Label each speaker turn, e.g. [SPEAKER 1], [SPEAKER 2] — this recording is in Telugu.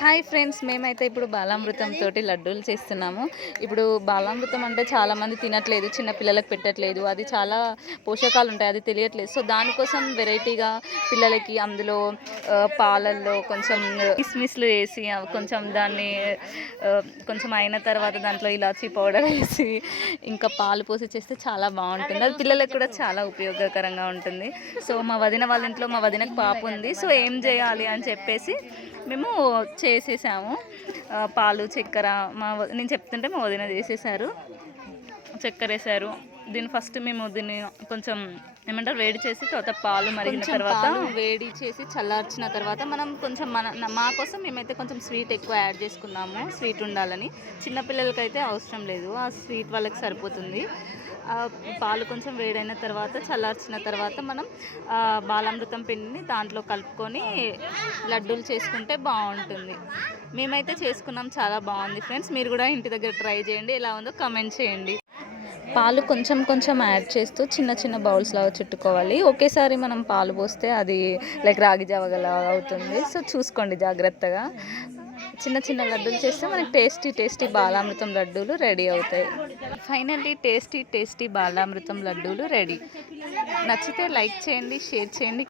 [SPEAKER 1] హాయ్ ఫ్రెండ్స్ మేమైతే ఇప్పుడు బాలామృతం తోటి లడ్డూలు చేస్తున్నాము. ఇప్పుడు బాలామృతం అంటే చాలామంది తినట్లేదు చిన్న పిల్లలకు పెట్టట్లేదు. అది చాలా పోషకాలు ఉంటాయి అది తెలియట్లేదు. సో దానికోసం వెరైటీగా పిల్లలకి అందులో పాలల్లో కొంచెం కిస్మిస్లు వేసి కొంచెం దాన్ని కొంచెం అయిన తర్వాత దాంట్లో ఇలాచీ పౌడర్ వేసి ఇంకా పాలు పోసి చేస్తే చాలా బాగుంటుంది. అది పిల్లలకు కూడా చాలా ఉపయోగకరంగా ఉంటుంది. సో మా వదిన వాళ్ళ ఇంట్లో మా వదినకు పాప ఉంది. సో ఏం చేయాలి అని చెప్పేసి మేము చేసేసాము. పాలు చక్కెర మా నేను చెప్తుంటే మా వదిన చేసేసారు చక్కెర వేసారు దీన్ని ఫస్ట్ మేము దీన్ని కొంచెం ఏమంటారు వేడి చేసి తర్వాత పాలు మరిగిన తర్వాత వేడి చేసి చల్లార్చిన తర్వాత మనం కొంచెం మన మా కోసం మేమైతే కొంచెం స్వీట్ ఎక్కువ యాడ్ చేసుకున్నాము స్వీట్ ఉండాలని. చిన్నపిల్లలకైతే అవసరం లేదు ఆ స్వీట్ వాళ్ళకి సరిపోతుంది. ఆ పాలు కొంచెం వేడైన తర్వాత చల్లార్చిన తర్వాత మనం బాలామృతం పిండిని దాంట్లో కలుపుకొని లడ్డూలు చేసుకుంటే బాగుంటుంది. మేమైతే చేసుకున్నాం చాలా బాగుంది ఫ్రెండ్స్ మీరు కూడా ఇంటి దగ్గర ట్రై చేయండి ఎలా ఉందో కమెంట్ చేయండి. పాలు కొంచెం కొంచెం యాడ్ చేస్తూ చిన్న చిన్న బౌల్స్ లాగా చుట్టుకోవాలి. ఒకేసారి మనం పాలు పోస్తే అది లైక్ రాగి జావగలా అవుతుంది. సో చూసుకోండి జాగ్రత్తగా. చిన్న చిన్న లడ్డూలు చేస్తే మనకి టేస్టీ టేస్టీ బాలామృతం లడ్డూలు రెడీ అవుతాయి. ఫైనల్లీ టేస్టీ టేస్టీ బాలామృతం లడ్డూలు రెడీ. నచ్చితే లైక్ చేయండి షేర్ చేయండి.